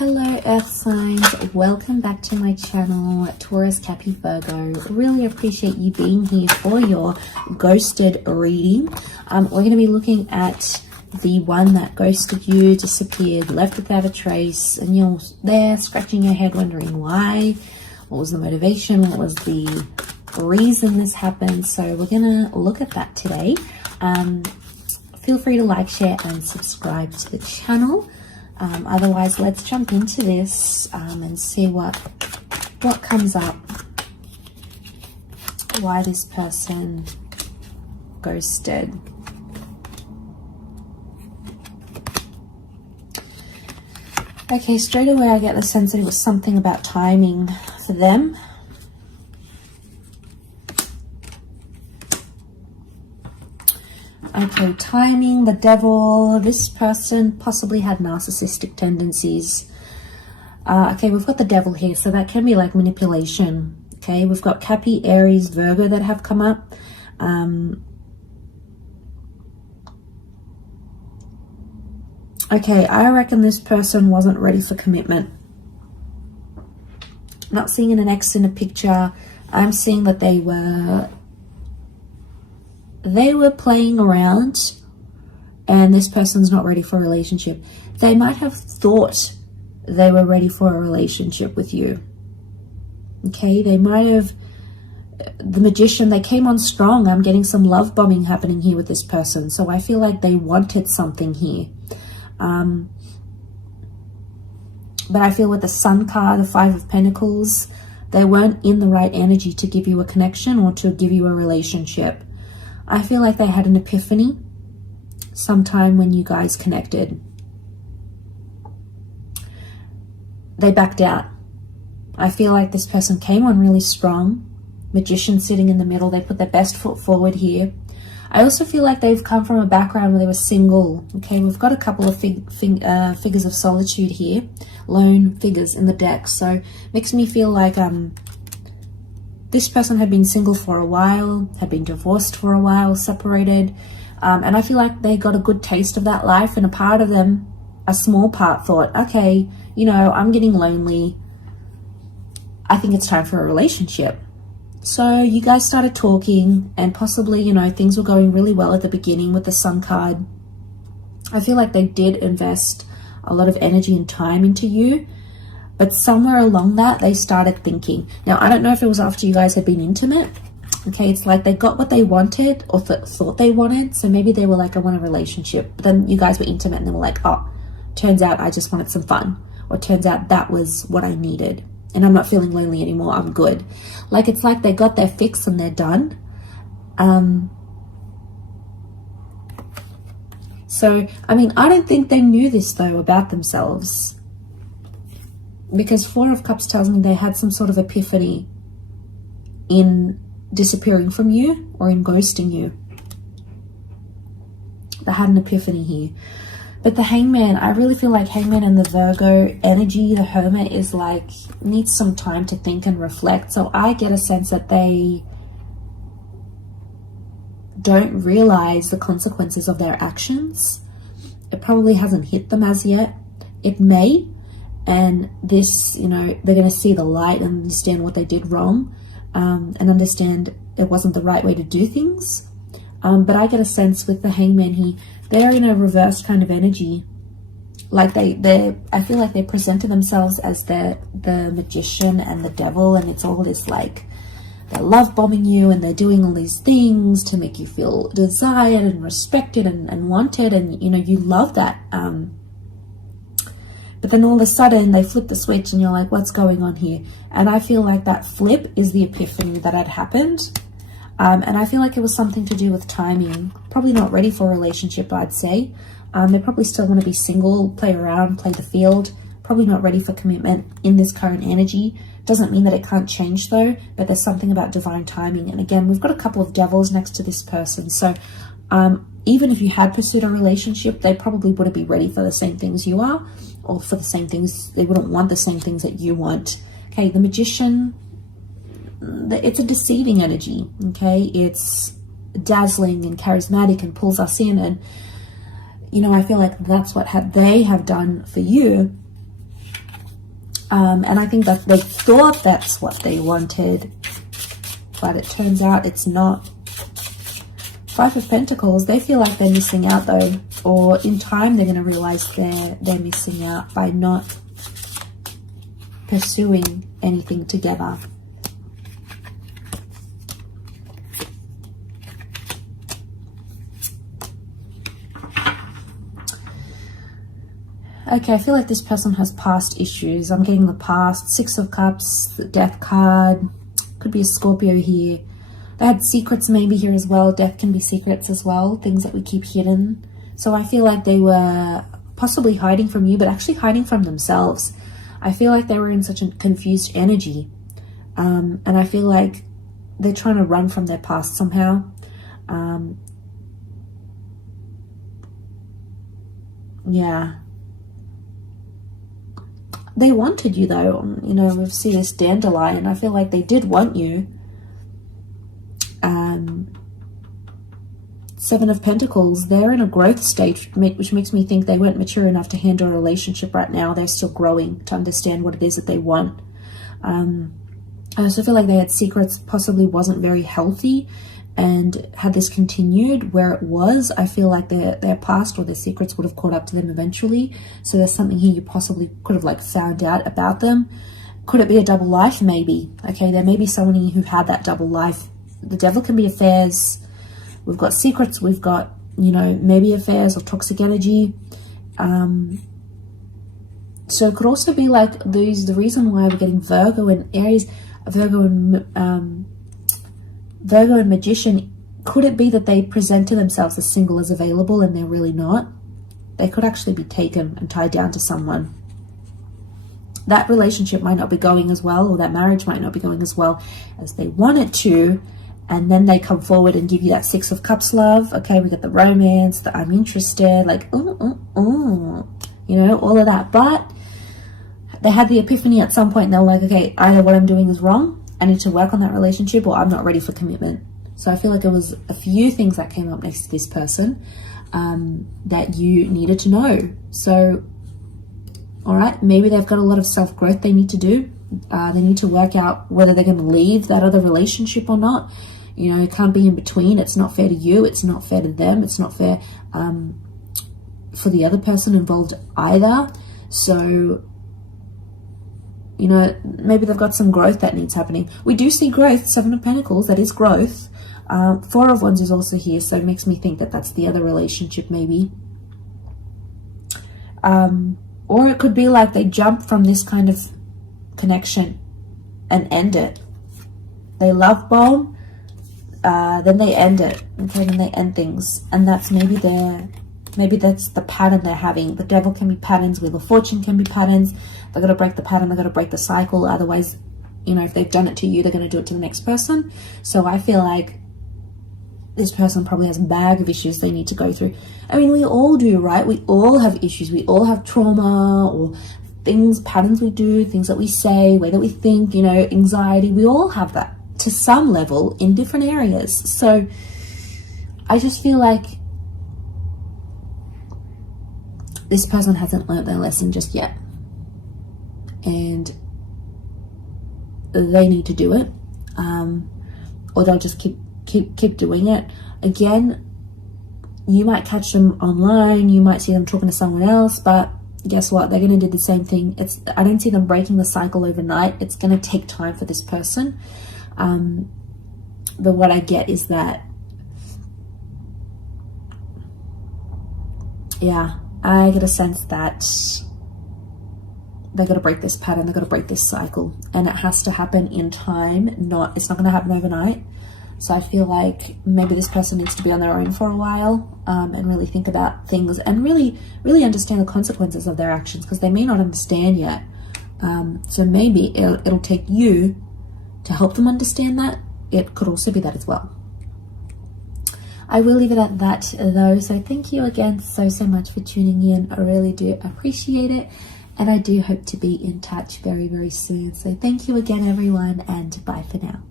Hello Earth signs, welcome back to my channel, Taurus, Capricorn, Virgo. Really appreciate you being here for your ghosted reading. We're going to be looking at the one that ghosted you, disappeared, left without a trace, and you're there scratching your head wondering why, what was the motivation, what was the reason this happened. So we're going to look at that today. Feel free to like, share and subscribe to the channel. Otherwise, let's jump into this and see what comes up, why this person ghosted. Okay, straight away I get the sense that it was something about timing for them. Okay, timing, the devil. This person possibly had narcissistic tendencies. Okay, we've got the devil here, so that can be like manipulation. Okay, we've got Capricorn, Aries, Virgo that have come up. Okay, I reckon this person wasn't ready for commitment. Not seeing an ex in a picture. I'm seeing that they were playing around and this person's not ready for a relationship. They might have thought they were ready for a relationship with you. Okay, they might have, the Magician, they came on strong. I'm getting some love bombing happening here with this person. So I feel like they wanted something here. But I feel with the Sun card, the Five of Pentacles, they weren't in the right energy to give you a connection or to give you a relationship. I feel like they had an epiphany sometime when you guys connected. They backed out. I feel like this person came on really strong. Magician sitting in the middle. They put their best foot forward here. I also feel like they've come from a background where they were single. Okay, we've got a couple of figures of solitude here. Lone figures in the deck. So makes me feel like this person had been single for a while, had been divorced for a while, separated. And I feel like they got a good taste of that life, and a part of them, a small part, thought, okay, you know, I'm getting lonely. I think it's time for a relationship. So you guys started talking, and possibly, you know, things were going really well at the beginning with the Sun card. I feel like they did invest a lot of energy and time into you. But somewhere along that, they started thinking. Now, I don't know if it was after you guys had been intimate. Okay, it's like they got what they wanted or thought they wanted. So maybe they were like, I want a relationship. But then you guys were intimate and they were like, oh, turns out I just wanted some fun. Or turns out that was what I needed. And I'm not feeling lonely anymore. I'm good. Like, it's like they got their fix and they're done. So, I mean, I don't think they knew this, though, about themselves. Because Four of Cups tells me they had some sort of epiphany in disappearing from you or in ghosting you. They had an epiphany here. But the Hangman, I really feel like Hangman and the Virgo energy, the Hermit, is like, needs some time to think and reflect. So I get a sense that they don't realize the consequences of their actions. It probably hasn't hit them as yet. It may. And this, you know, they're going to see the light and understand what they did wrong, and understand it wasn't the right way to do things. But I get a sense with the Hangman here, they're in a reverse kind of energy. Like I feel like they presented themselves as the Magician and the Devil, and it's all this like, they're love bombing you and they're doing all these things to make you feel desired and respected and wanted, and, you know, you love that. But then all of a sudden they flip the switch and you're like, what's going on here? And I feel like that flip is the epiphany that had happened. And I feel like it was something to do with timing. Probably not ready for a relationship, I'd say. They probably still want to be single, play around, play the field. Probably not ready for commitment in this current energy. Doesn't mean that it can't change though, but there's something about divine timing. And again, we've got a couple of devils next to this person. So even if you had pursued a relationship, they probably wouldn't be ready for the same things you are, or for the same things. They wouldn't want the same things that you want. Okay, the Magician, it's a deceiving energy. Okay, it's dazzling and charismatic and pulls us in, and you know, I feel like that's what they have done for you. And I think that they thought that's what they wanted, but it turns out it's not. Five of Pentacles, they feel like they're missing out though, or in time they're going to realize they're missing out by not pursuing anything together. Okay, I feel like this person has past issues. I'm getting the past. Six of Cups, the Death card. Could be a Scorpio here. They had secrets maybe here as well. Death can be secrets as well. Things that we keep hidden. So I feel like they were possibly hiding from you, but actually hiding from themselves. I feel like they were in such a confused energy. And I feel like they're trying to run from their past somehow. Yeah. They wanted you though, you know, we see this dandelion. I feel like they did want you. Seven of Pentacles, they're in a growth stage, which makes me think they weren't mature enough to handle a relationship right now. They're still growing to understand what it is that they want. I also feel like they had secrets, possibly wasn't very healthy, and had this continued where it was, I feel like their past or their secrets would have caught up to them eventually. So there's something here you possibly could have like found out about them. Could it be a double life? Maybe. Okay, there may be someone here who had that double life. The Devil can be affairs. We've got secrets. We've got, you know, maybe affairs or toxic energy. So it could also be like the reason why we're getting Virgo and Aries, Virgo and Magician. Could it be that they present to themselves as single as available and they're really not? They could actually be taken and tied down to someone. That relationship might not be going as well, or that marriage might not be going as well as they want it to. And then they come forward and give you that Six of Cups love. Okay, we got the romance, the I'm interested, like, you know, all of that. But they had the epiphany at some point and they were like, okay, either what I'm doing is wrong, I need to work on that relationship, or I'm not ready for commitment. So I feel like it was a few things that came up next to this person that you needed to know. So, all right, maybe they've got a lot of self-growth they need to do. They need to work out whether they're going to leave that other relationship or not. You know, it can't be in between. It's not fair to you. It's not fair to them. It's not fair for the other person involved either. So, you know, maybe they've got some growth that needs happening. We do see growth. Seven of Pentacles, that is growth. Four of Wands is also here, so it makes me think that that's the other relationship maybe. Or it could be like they jump from this kind of connection and end it. They love bomb, then they end it. Okay, then they end things, and that's maybe that's the pattern they're having. The Devil can be patterns, Wheel of Fortune can be patterns. They've got to break the pattern, they've got to break the cycle. Otherwise, you know, if they've done it to you, they're going to do it to the next person. So I feel like this person probably has a bag of issues they need to go through. I mean, we all do, right? We all have issues. We all have trauma or things, patterns we do, things that we say, way that we think, you know, anxiety. We all have that to some level in different areas. So I just feel like this person hasn't learned their lesson just yet. And they need to do it. Or they'll just keep doing it. Again, you might catch them online, you might see them talking to someone else, but guess what? They're going to do the same thing. I don't see them breaking the cycle overnight. It's going to take time for this person. But what I get is that, yeah, I get a sense that they're going to break this pattern, they're going to break this cycle, and it has to happen in time. It's not going to happen overnight. So I feel like maybe this person needs to be on their own for a while and really think about things and really understand the consequences of their actions, because they may not understand yet. So maybe it'll take you to help them understand that. It could also be that as well. I will leave it at that though. So thank you again so much for tuning in. I really do appreciate it. And I do hope to be in touch very, very soon. So thank you again, everyone, and bye for now.